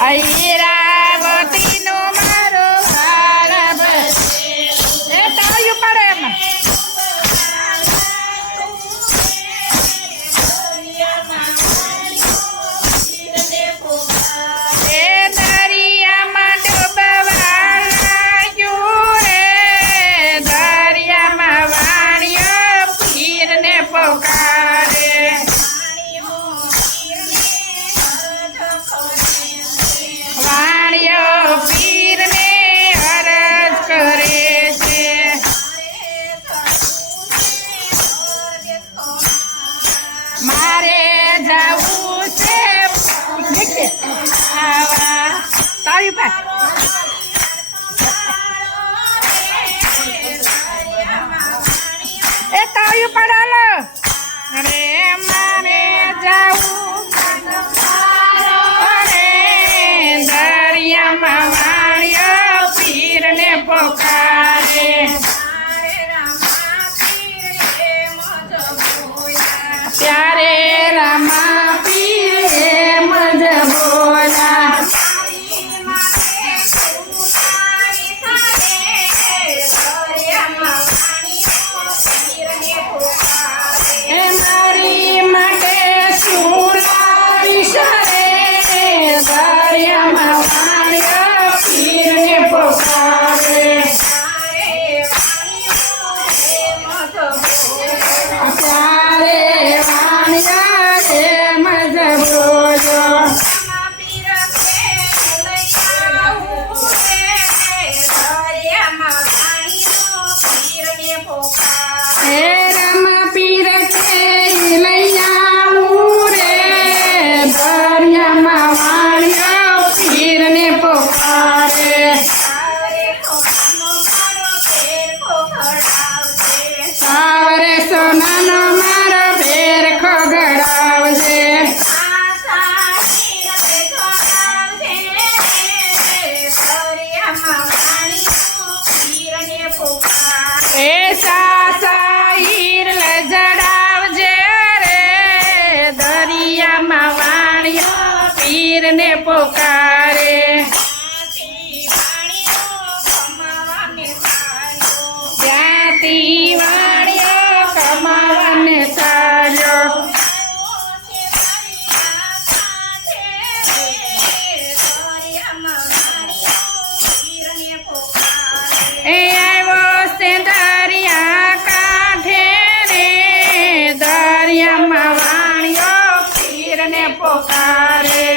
ઐરાવતીનો મારો વાળ એ તાળીઓ પાડે એમાં ત્યારે રામા પીરે મજ બોલા મારી માટે શું લાવીશ રે દરિયામાં વાણિયો પીરને પોકારે પીરને પોકારે જ્યાંથી વાણિયો કમાવાને ચાલ્યો એ આવ્યો છે દરિયા કાંઠે રે દરિયામાં વાણિયો પીરને પોકારે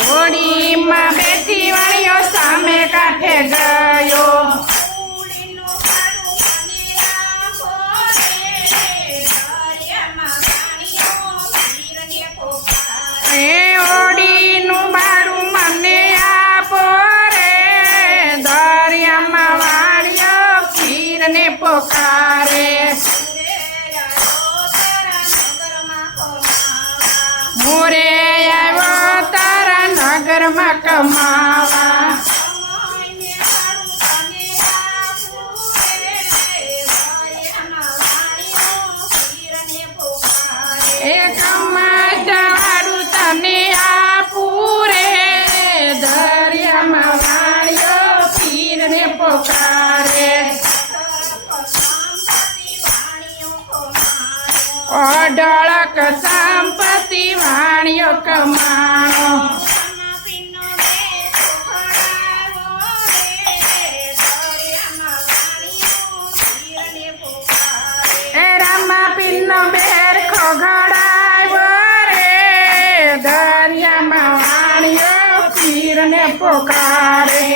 હોડીમાં બેઠી વાણિયો સામે કાંઠે ગયો એ હોડીનું ભાડું મને આપો રે દરિયામાં વાણિયો પીરને પોકારે મોરે આવ્યો તારા નગરમાં કમાવા એ કમાવાનું તને આપું રે દરિયામાં વાણિયો પીરને પોકારે અઢળક સંપત્તિ વાણિયો કમાણો એ રામા પીરનો બેર ખોઘડાવ્યો રે દરિયામાં વાણિયો પીરને પોકારે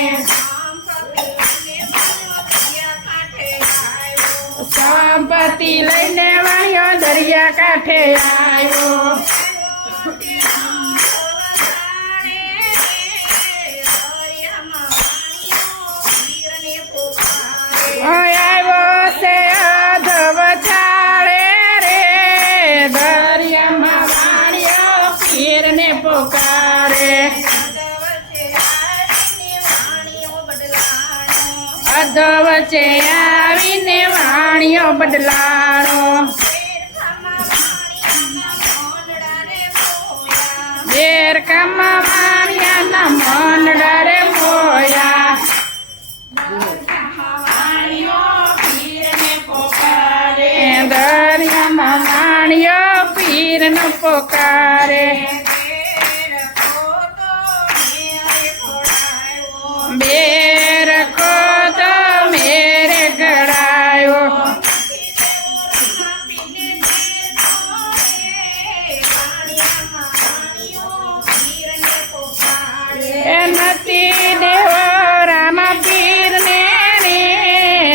સંપત્તિ લઈને વાણિયો દરિયા કાંઠે આવ્યો આવ્યો છે અધવ ચાળે રે દરિયામાં વાણિયો પીરને પોકારે અધ વચ્ચે આવીને વાણિયો બદલાણો વાણિયો પીરને પોકારે બેર ખોદો મેરે ઘડાયો એ નથી દેવો રામ પીરને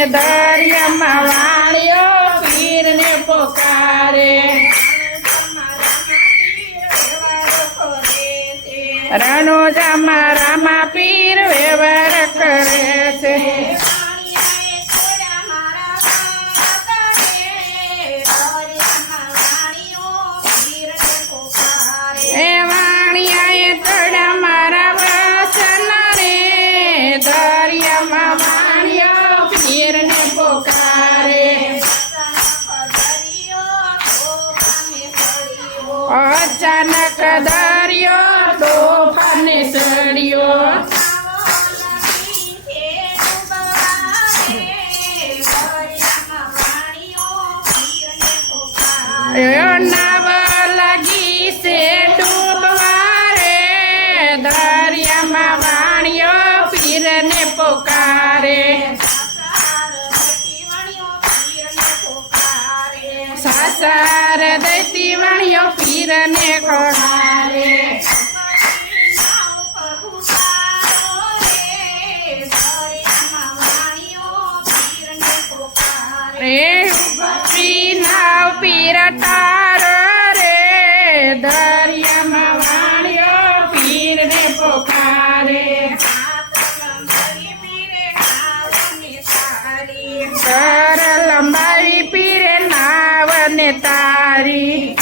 દરિયામાં વાણિયો પીરને પોકારે રણોજામાં રામા પીર વ્યવહાર કરે છે એ વાણિયાએ તોડા મારા વચન રે દરિયામાં વાણિયો પીરને પોકારે અચાનક દરિયો તોફાને સળિયો નાવ લાગી છે ડૂબવા રે દરિયામાં વાણિયો પીરને પોકારે સાસાર દૈતી વાણિયો પીરને કોહારે નાવ પીર તારો રે દરિયામાં વાણિયો પીરને પોકારે કર લંબાવી પીરે નાવને તારી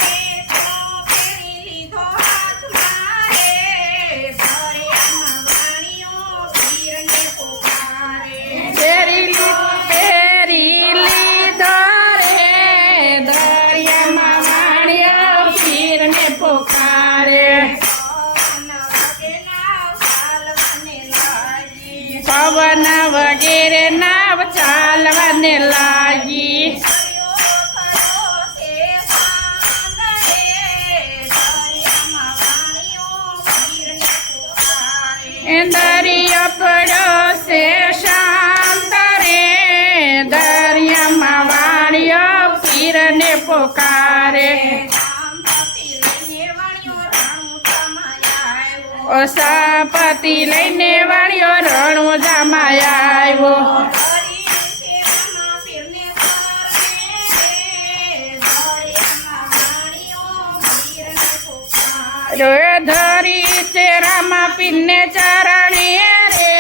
પવન વગેરે નાવ ચાલવાને લાગી દરિયો પડ્યો છે શાંત રે દરિયામાં વાણિયો પીરને પોકારે ઓ સાપતિ લઈને વાણિયો રણોજામાં આવ્યો ધરી છે રામા પીરને ચરણે રે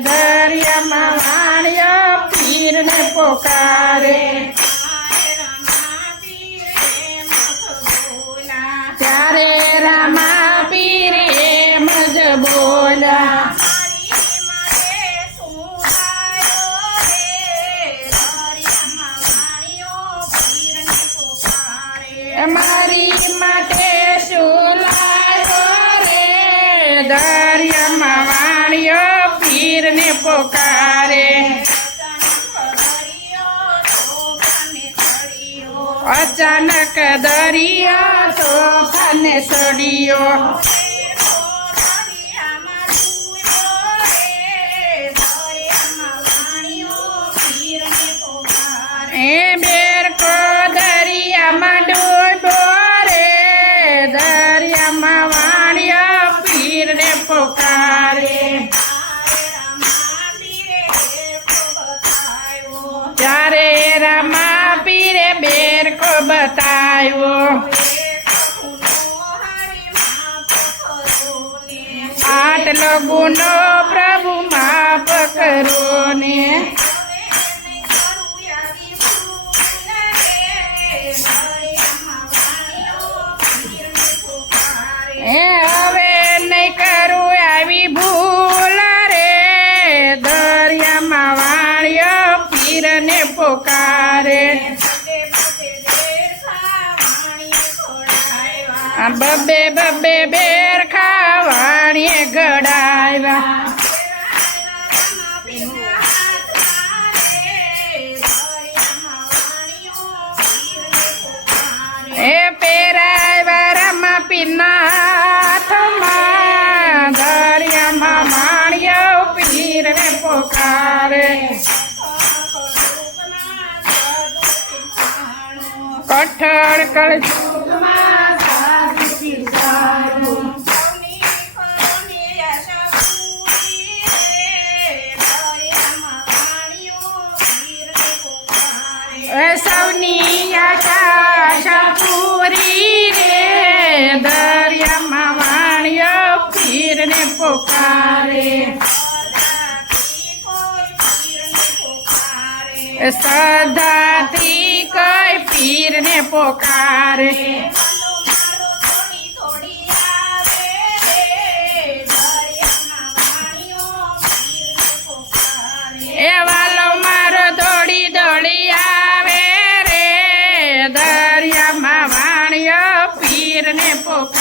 દરિયામાં વાણિયો પીરને પોકારે ત્યારે રામા પીરે એમ જ બોલ્યા મારી માટે શું લાવ્યો રે દરિયામાં વાણિયો પીરને પોકારે અચાનક દરિયા તોફાને સળિયો એ બેરકો દરિયામાં ડૂબ્યો રે દરિયામાં વાણિયો પીરને પોકારે ત્યારે રામા પીરે બેરકો બતાવ્યો આટલો ગુનો પ્રભુ માફ કરો ને એ હવે નહીં કરું આવી ભૂલ રે દરિયામાં વાણિયો પીરને પોકારે બબે બબે બેર ખાવાણીએ ગડાવ્યા કઠણ કળ સૌની આશા પૂરી રે દરિયામાં વાણિયો પીરને પોકારે સદાથી કઈ પીરને પોકારે એ વાલો મારો દોડી દોડી આવે રે દરિયામાં વાણિયો પીરને પોકારે